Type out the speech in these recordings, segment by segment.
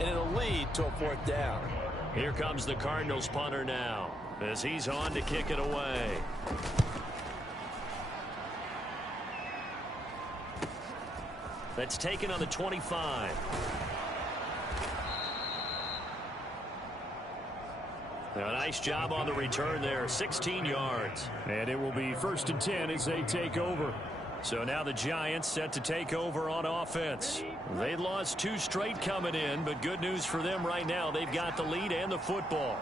and it'll lead to a 4th down. Here comes the Cardinals punter now as he's on to kick it away. That's taken on the 25. A nice job on the return there, 16 yards. And it will be 1st and 10 as they take over. So now the Giants set to take over on offense. They lost 2 straight coming in, but good news for them right now. They've got the lead and the football.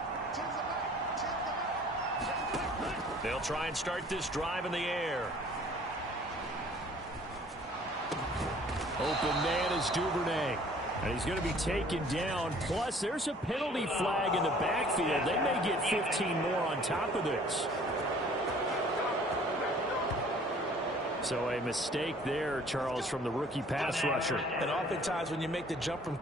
They'll try and start this drive in the air. Open man is Duvernay. And he's going to be taken down. Plus, there's a penalty flag in the backfield. They may get 15 more on top of this. So a mistake there, Charles, from the rookie pass rusher. And oftentimes when you make the jump from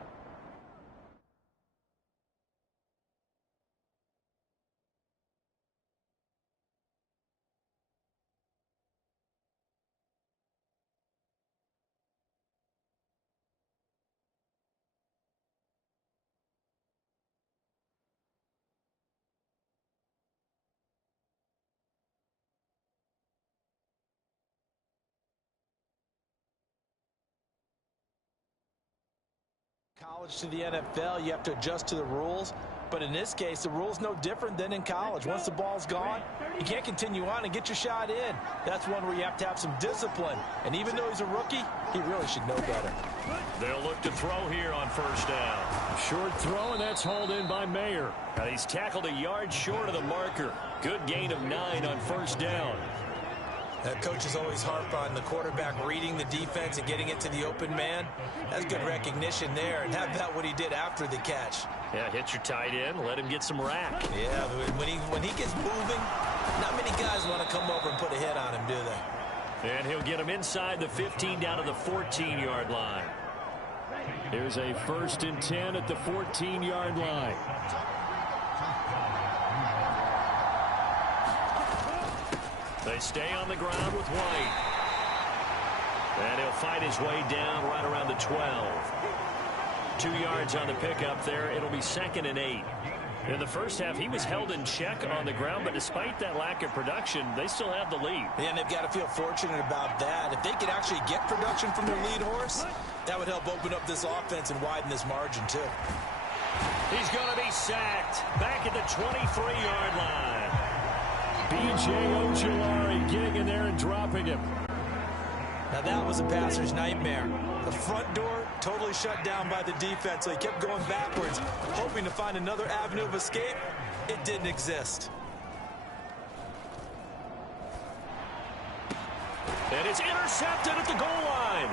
college to the NFL, you have to adjust to the rules. But in this case, the rule's no different than in college. Once the ball's gone, you can't continue on and get your shot in. That's one where you have to have some discipline. And even though he's a rookie, he really should know better. They'll look to throw here on 1st down. Short throw, and that's hauled in by Mayer. Now he's tackled a yard short of the marker. Good gain of 9 on 1st down. Coaches always harp on the quarterback reading the defense and getting it to the open man. That's good recognition there. And how about what he did after the catch? Yeah, hit your tight end, let him get some rack. Yeah, when he gets moving, not many guys want to come over and put a hit on him, do they? And he'll get him inside the 15 down to the 14-yard line. Here's a 1st and 10 at the 14-yard line. They stay on the ground with White. And he'll fight his way down right around the 12. 2 yards on the pickup there. It'll be 2nd and 8. In the first half, he was held in check on the ground, but despite that lack of production, they still have the lead. Yeah, and they've got to feel fortunate about that. If they could actually get production from their lead horse, that would help open up this offense and widen this margin, too. He's going to be sacked back at the 23-yard line. B.J. Ojulari getting in there and dropping him. Now that was a passer's nightmare. The front door totally shut down by the defense, so he kept going backwards, hoping to find another avenue of escape. It didn't exist. And it's intercepted at the goal line.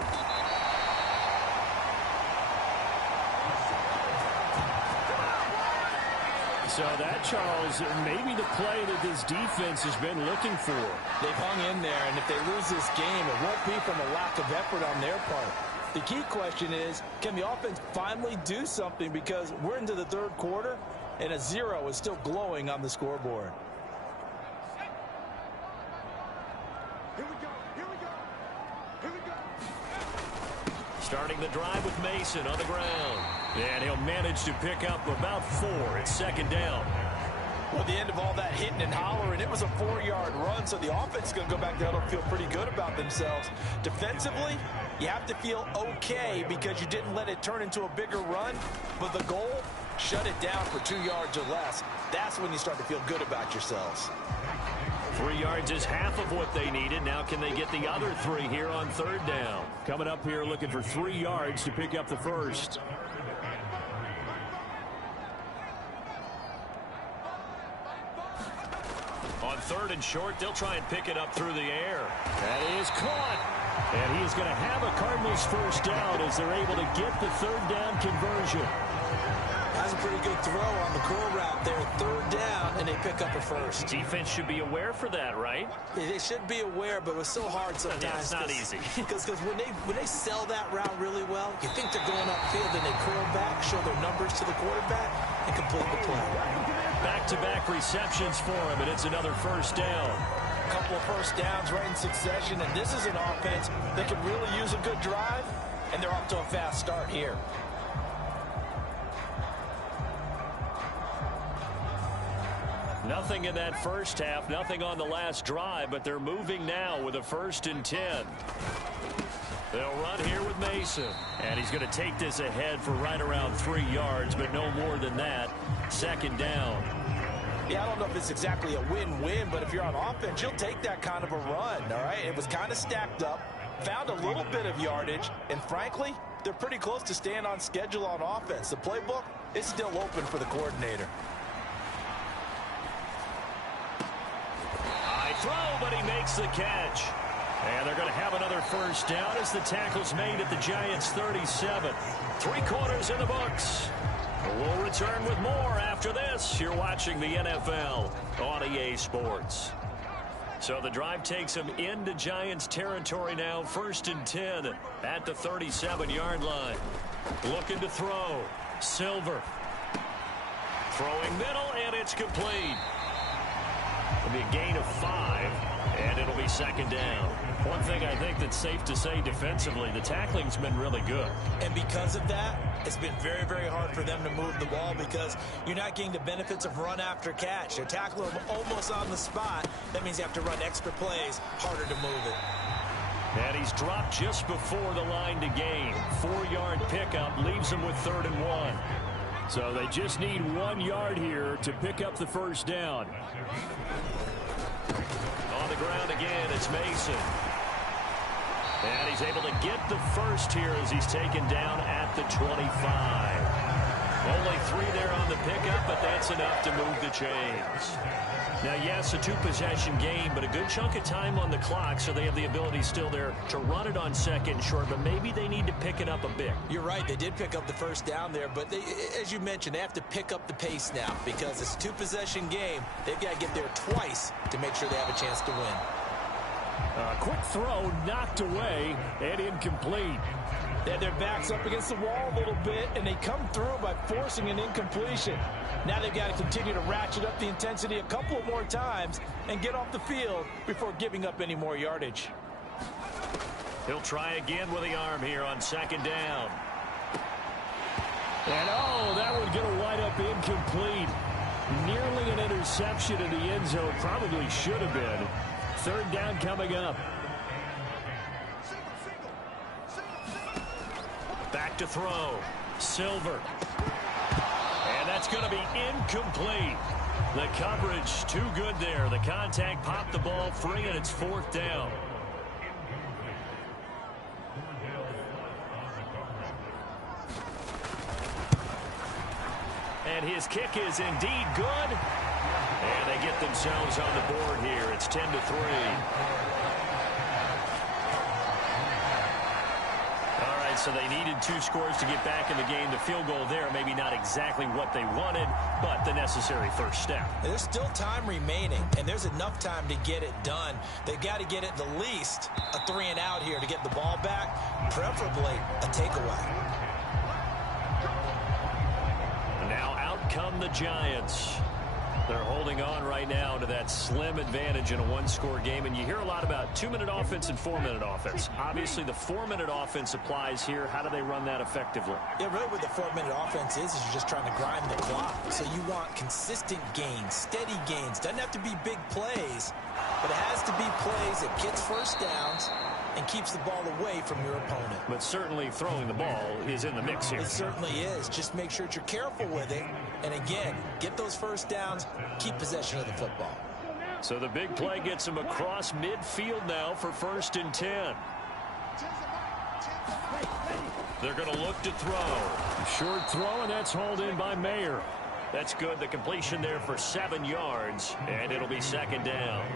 So that, Charles, maybe the play that this defense has been looking for. They've hung in there, and if they lose this game, it won't be from a lack of effort on their part. The key question is, can the offense finally do something? Because we're into the 3rd quarter, and a 0 is still glowing on the scoreboard. Starting the drive with Mason on the ground. And he'll manage to pick up about 4 at 2nd down. Well, at the end of all that hitting and hollering, it was a 4-yard run, so the offense is going to go back there and feel pretty good about themselves. Defensively, you have to feel okay because you didn't let it turn into a bigger run, but the goal, shut it down for 2 yards or less. That's when you start to feel good about yourselves. 3 yards is half of what they needed. Now can they get the other 3 here on 3rd down? Coming up here looking for 3 yards to pick up the first. On 3rd and short, they'll try and pick it up through the air. That is caught. And he is going to have a Cardinals first down as they're able to get the 3rd down conversion. That's a pretty good throw on the curl route there. 3rd down, and they pick up a first. Defense should be aware for that, right? They should be aware, but it was so hard sometimes. Yeah, it's not easy. Because when they sell that route really well, you think they're going upfield, and they curl back, show their numbers to the quarterback, and complete the play. Back-to-back receptions for him, and it's another first down. A couple of first downs right in succession, and this is an offense that can really use a good drive, and they're off to a fast start here. Nothing in that first half, nothing on the last drive, but they're moving now with a 1st and 10. They'll run here with Mason. And he's going to take this ahead for right around 3 yards, but no more than that. 2nd down. Yeah, I don't know if it's exactly a win-win, but if you're on offense, you'll take that kind of a run, all right? It was kind of stacked up, found a little bit of yardage, and frankly, they're pretty close to staying on schedule on offense. The playbook is still open for the coordinator. High throw, but he makes the catch. And they're going to have another 1st down as the tackle's made at the Giants' 37. 3 quarters in the books. We'll return with more after this. You're watching the NFL on EA Sports. So the drive takes them into Giants territory now. 1st and 10 at the 37-yard line. Looking to throw. Silver. Throwing middle, and it's complete. It'll be a gain of 5, and it'll be 2nd down. One thing I think that's safe to say defensively, the tackling's been really good. And because of that, it's been very, very hard for them to move the ball because you're not getting the benefits of run after catch. They're tackling them almost on the spot. That means you have to run extra plays, harder to move it. And he's dropped just before the line to gain. 4-yard pickup leaves him with 3rd and 1. So they just need 1 yard here to pick up the 1st down. On the ground again, it's Mason. And he's able to get the first here as he's taken down at the 25. Only 3 there on the pickup, but that's enough to move the chains. Now, yes, a 2-possession game, but a good chunk of time on the clock, so they have the ability still there to run it on 2nd and short, but maybe they need to pick it up a bit. You're right. They did pick up the 1st down there, but they, as you mentioned, they have to pick up the pace now because it's a 2-possession game. They've got to get there twice to make sure they have a chance to win. Quick throw knocked away and incomplete. They had their backs up against the wall a little bit, and they come through by forcing an incompletion. Now they've got to continue to ratchet up the intensity a couple of more times and get off the field before giving up any more yardage. He'll try again with the arm here on 2nd down. And that one's going to wind up incomplete. Nearly an interception in the end zone. Probably should have been. 3rd down coming up. Back to throw. Silver. And that's going to be incomplete. The coverage too good there. The contact popped the ball free, and it's 4th down. And his kick is indeed good. And they get themselves on the board here. It's 10-3. All right, so they needed 2 scores to get back in the game. The field goal there, maybe not exactly what they wanted, but the necessary first step. There's still time remaining, and there's enough time to get it done. They've got to get at the least a 3-and-out here to get the ball back, preferably a takeaway. Now out come the Giants. They're holding on right now to that slim advantage in a 1-score game. And you hear a lot about 2-minute offense and 4-minute offense. Obviously, the 4-minute offense applies here. How do they run that effectively? Yeah, really what the 4-minute offense is you're just trying to grind the clock. So you want consistent gains, steady gains. Doesn't have to be big plays, but it has to be plays that gets 1st downs and keeps the ball away from your opponent. But certainly throwing the ball is in the mix here. It certainly is. Just make sure that you're careful with it. And again, get those 1st downs, keep possession of the football. So the big play gets them across midfield now for 1st and 10. They're going to look to throw. Short throw, and that's hauled in by Mayer. That's good. The completion there for 7 yards, and it'll be 2nd down.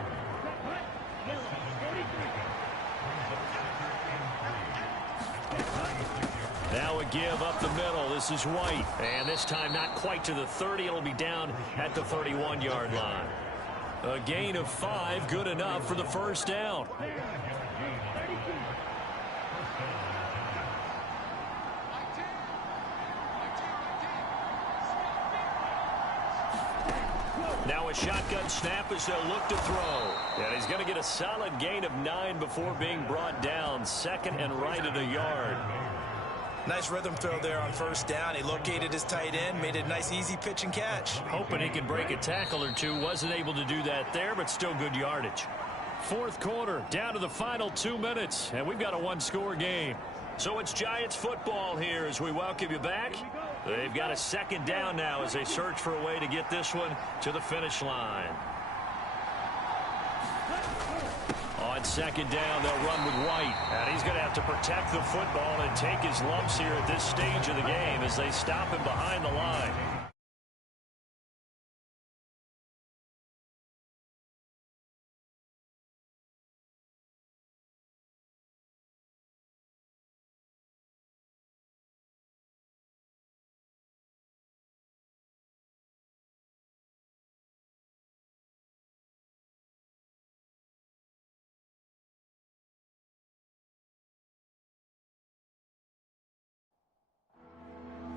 Now a give up the middle. This is White. And this time not quite to the 30. It'll be down at the 31-yard line. A gain of 5, good enough for the 1st down. Now a shotgun snap as they'll look to throw. And he's going to get a solid gain of 9 before being brought down. 2nd and right at a yard. Nice rhythm throw there on first down. He located his tight end, made a nice easy pitch and catch. Hoping he can break a tackle or two. Wasn't able to do that there, but still good yardage. Fourth quarter, down to the final 2 minutes, and we've got a one-score game. So it's Giants football here as we welcome you back. They've got a second down now as they search for a way to get this one to the finish line. On second down, they'll run with White. And he's going to have to protect the football and take his lumps here at this stage of the game as they stop him behind the line.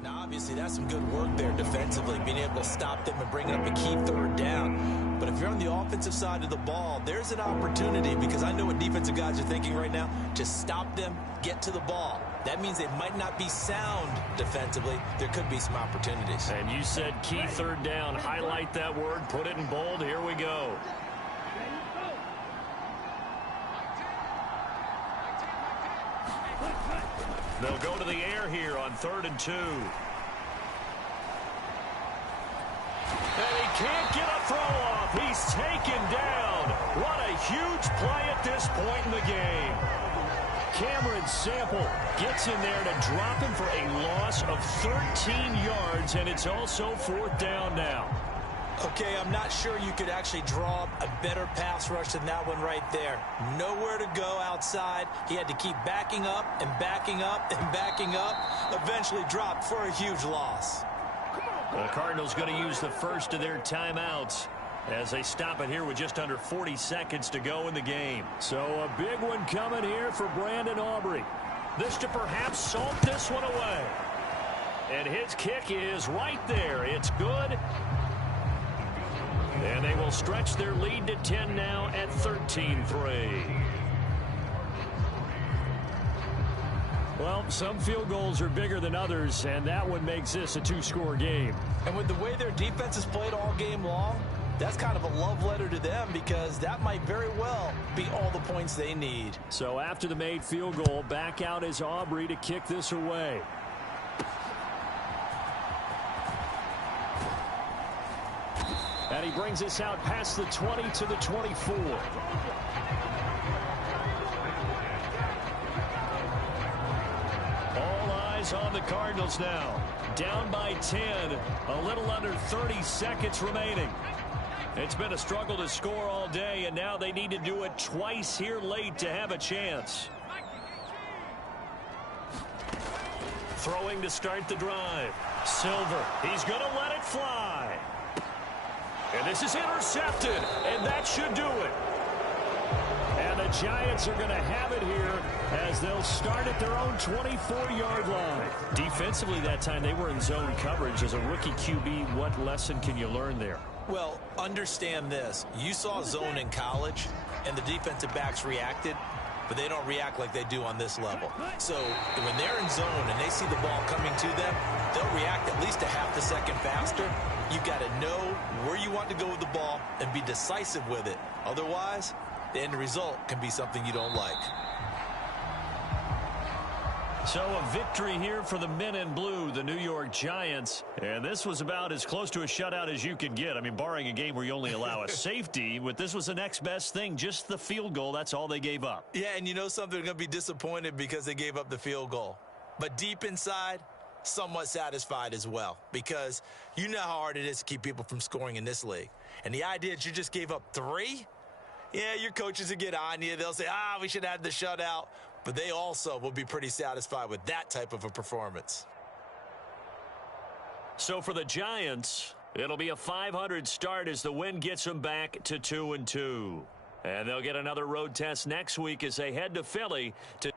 Now, obviously, that's some good work there defensively, being able to stop them and bring up a key third down. But if you're on the offensive side of the ball, there's an opportunity, because I know what defensive guys are thinking right now, to stop them, get to the ball. That means they might not be sound defensively. There could be some opportunities. And you said key third down. Highlight that word. Put it in bold. Here we go. They'll go to the air here on 3rd and 2. And he can't get a throw off. He's taken down. What a huge play at this point in the game. Cameron Sample gets in there to drop him for a loss of 13 yards, and it's also 4th down now. Okay, I'm not sure you could actually draw up a better pass rush than that one right there. Nowhere to go outside. He had to keep backing up and backing up and backing up. Eventually dropped for a huge loss. The Cardinals going to use the first of their timeouts as they stop it here with just under 40 seconds to go in the game. So a big one coming here for Brandon Aubrey. This to perhaps salt this one away. And his kick is right there. It's good. And they will stretch their lead to 10 now at 13-3. Well, some field goals are bigger than others, and that one makes this a 2-score game. And with the way their defense has played all game long, that's kind of a love letter to them, because that might very well be all the points they need. So after the made field goal, back out is Aubrey to kick this away. And he brings us out past the 20 to the 24. All eyes on the Cardinals now. Down by 10. A little under 30 seconds remaining. It's been a struggle to score all day, and now they need to do it twice here late to have a chance. Throwing to start the drive. Silver. He's going to let it fly. And this is intercepted, and that should do it. And the Giants are going to have it here as they'll start at their own 24-yard line. Defensively that time, they were in zone coverage. As a rookie QB, what lesson can you learn there? Well, understand this. You saw zone in college, and the defensive backs reacted, but they don't react like they do on this level. So when they're in zone and they see the ball coming to them, they'll react at least a half a second faster. You've got to know where you want to go with the ball and be decisive with it. Otherwise, the end result can be something you don't like. So a victory here for the men in blue, the New York Giants. And this was about as close to a shutout as you could get. I mean, barring a game where you only allow a safety, but this was the next best thing, just the field goal. That's all they gave up. Yeah, and you know something, they're going to be disappointed because they gave up the field goal. But deep inside, somewhat satisfied as well, because you know how hard it is to keep people from scoring in this league. And the idea that you just gave up 3, yeah, your coaches will get on you. They'll say, we should have the shutout. But they also will be pretty satisfied with that type of a performance. So for the Giants, it'll be a .500 start as the win gets them back to 2-2. And they'll get another road test next week as they head to Philly to